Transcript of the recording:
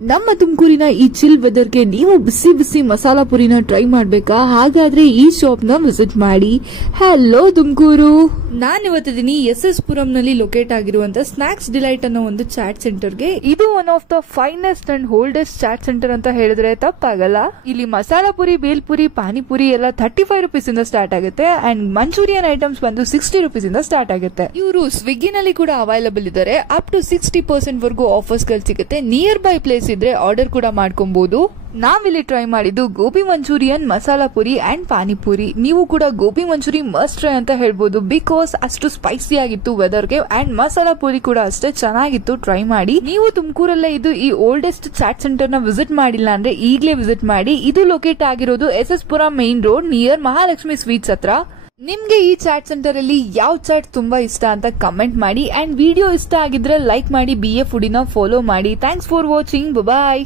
ನಮ್ಮ ತುಮಕೂರಿನ ಈ ಚಿಲ್ ವೆದರ್ಗೆ ನೀವು ಬಿಸಿ ಬಿಸಿ ಮಸಾಲಾ ಪುರಿನ ಟ್ರೈ ಮಾಡ್ಬೇಕಾ? ಹಾಗಾದ್ರೆ ಈ ಶಾಪ್ ನ ವಿಸಿಟ್ ಮಾಡಿ. ಹಲೋ ತುಮಕೂರು, ನಾನ್ ಇವತ್ತಿದ್ದೀನಿ SS ಪುರಂ ನಲ್ಲಿ ಲೊಕೇಟ್ ಆಗಿರುವಂತ ಸ್ನಾಕ್ಸ್ ಡಿಲೈಟ್ ಅನ್ನೋ ಒಂದು ಚಾಟ್ ಸೆಂಟರ್ಗೆ. ಇದು one of the finest and oldest chat centre ಅಂತ ಹೇಳಿದ್ರೆ ತಪ್ಪಾಗಲ್ಲ. ಇಲ್ಲಿ ಮಸಾಲಾ ಪುರಿ, ಬೇಲ್ಪುರಿ, ಪಾನಿಪುರಿ ಎಲ್ಲ 35 ರುಪೀಸ್ ಇಂದ ಸ್ಟಾರ್ಟ್ ಆಗುತ್ತೆ ಅಂಡ್ ಮಂಚೂರಿಯನ್ ಐಟಮ್ಸ್ ಬಂದು 60 ರುಪೀಸ್ ಇಂದ ಸ್ಟಾರ್ಟ್ ಆಗುತ್ತೆ. ಇವರು ಸ್ವಿಗ್ಗಿನಲ್ಲಿ ಕೂಡ ಅವೈಲಬಲ್ ಇದ್ದಾರೆ. ಅಪ್ ಟು 60% ವರ್ಗೂ ಆಫರ್ಸ್ ಗಳು ಸಿಗುತ್ತೆ. ನಿಯರ್ ಬೈ ಪ್ಲೇಸ್ ಇದ್ರೆ ಆರ್ಡರ್ ಕೂಡ ಮಾಡ್ಕೊಬಹುದು. ನಾವಿಲ್ಲಿ ಟ್ರೈ ಮಾಡಿದ್ದು ಗೋಬಿ ಮಂಚೂರಿಯನ್, ಮಸಾಲಾ ಪುರಿ ಅಂಡ್ ಪಾನಿಪುರಿ. ನೀವು ಕೂಡ ಗೋಬಿ ಮಂಚೂರಿ ಮಸ್ಟ್ ಟ್ರೈ ಅಂತ ಹೇಳ್ಬೋದು, ಬಿಕಾಸ್ ಅಷ್ಟು ಸ್ಪೈಸಿ ಆಗಿತ್ತು ವೆದರ್ಗೆ. ಅಂಡ್ ಮಸಾಲಾ ಪುರಿ ಕೂಡ ಅಷ್ಟೇ ಚೆನ್ನಾಗಿತ್ತು, ಟ್ರೈ ಮಾಡಿ. ನೀವು ತುಮಕೂರಲ್ಲೇ ಇದು ಈ ಓಲ್ಡೆಸ್ಟ್ ಚಾಟ್ ಸೆಂಟರ್ ನ ವಿಸಿಟ್ ಮಾಡಿಲ್ಲ ಅಂದ್ರೆ ಈಗಲೇ ವಿಸಿಟ್ ಮಾಡಿ. ಇದು ಲೊಕೇಟ್ ಆಗಿರೋದು SS Puram main road near Mahalakshmi sweets ಹತ್ರ. ನಿಮ್ಗೆ ಈ ಚಾಟ್ ಸೆಂಟರ್ ಅಲ್ಲಿ ಯಾವ ಚಾಟ್ ತುಂಬಾ ಇಷ್ಟ ಅಂತ ಕಮೆಂಟ್ ಮಾಡಿ ಅಂಡ್ ವಿಡಿಯೋ ಇಷ್ಟ ಆಗಿದ್ರೆ ಲೈಕ್ ಮಾಡಿ. BA ಫುಡಿನ ಫಾಲೋ ಮಾಡಿ. Thanks for watching. ಬಾಯ್.